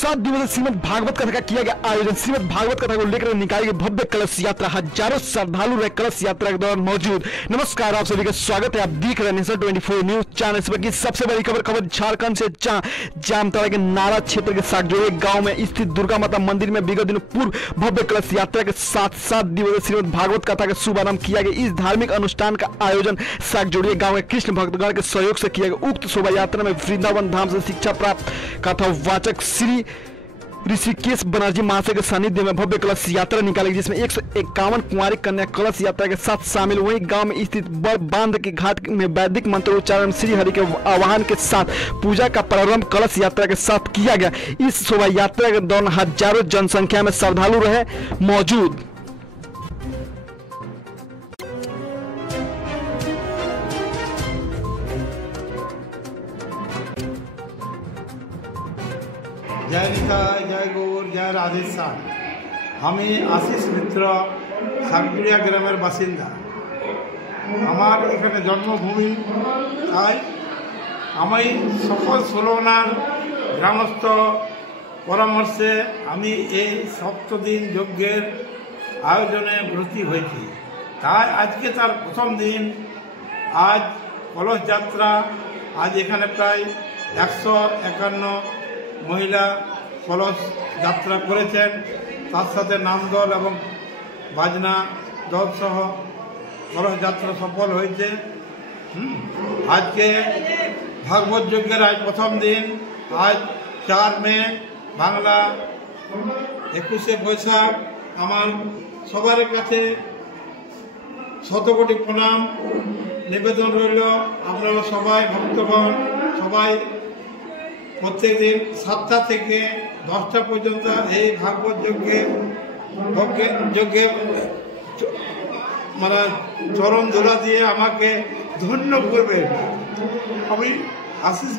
7 दिवसीय श्रीमद् भागवत कथा का किया गया आयोजन। श्रीमद् भागवत कथा को लेकर निकाली गई भव्य कलश यात्रा, हजारों श्रद्धालु रहे कलश यात्रा के दौरान मौजूद। नमस्कार, आप सभी का स्वागत है। आप देख रहे हैं नेशन 24 न्यूज चैनल की सबसे बड़ी खबर झारखंड से जामताड़ा के नारा क्षेत्र के सागजोड़िया गांव में स्थित दुर्गा माता मंदिर में विगत दिनों पूर्व भव्य कलश यात्रा के साथ 7 दिवसीय श्रीमद् भागवत कथा का शुभारंभ किया गया। इस धार्मिक अनुष्ठान का आयोजन सागजोड़िया गांव के कृष्ण भक्तगण के सहयोग से किया गया। उक्त शोभा यात्रा में वृंदावन धाम से शिक्षा प्राप्त कथावाचक श्री ऋषिकेश बनर्जी महाशय के सानिध्य में भव्य कलश यात्रा निकाली, जिसमें 151 कुंवारी कन्या कलश यात्रा के साथ शामिल। वहीं गांव में स्थित बड़ बांध के घाट में वैदिक मंत्रोच्चारण श्री हरि के आह्वान के साथ पूजा का प्रारंभ कलश यात्रा के साथ किया गया। इस शोभा यात्रा के दौरान हजारों जनसंख्या में श्रद्धालु रहे मौजूद। जय निताय, जय गौर, जय राधेश्याम। हमें आशीष मित्र सागजोड़िया ग्रामेर बासिंदा। हमार एखाने जन्मभूमि ताई आमी सकल सोलनार ग्रामस्थ परामर्शे आमी এই 7 दिन यज्ञের आयोजने ব্রতী হয়েছি। তাই আজকে তার প্রথম দিন। আজ কলস যাত্রা। আজ এখানে প্রায় 151 महिला कलश यात्रा करेছেন। তার সাথে নাম দল এবং বাজনা দল সহ কলস যাত্রা সফল হয়েছে। আজকে ভাগবত যজ্ঞের আজ প্রথম দিন। আজ 4 মে বাংলা 21শে বৈশাখ। আমার সবার কাছে শতকোটি প্রণাম নিবেদন রইল। আপনারা সবাই ভক্তগণ সবাই प्रत्येक दिन 7টা থেকে 10টা পর্যন্ত এই ভাগবত যজ্ঞে মানে চরণ ধরা দিয়ে আমাকে ধন্য করবে। আমি আশিস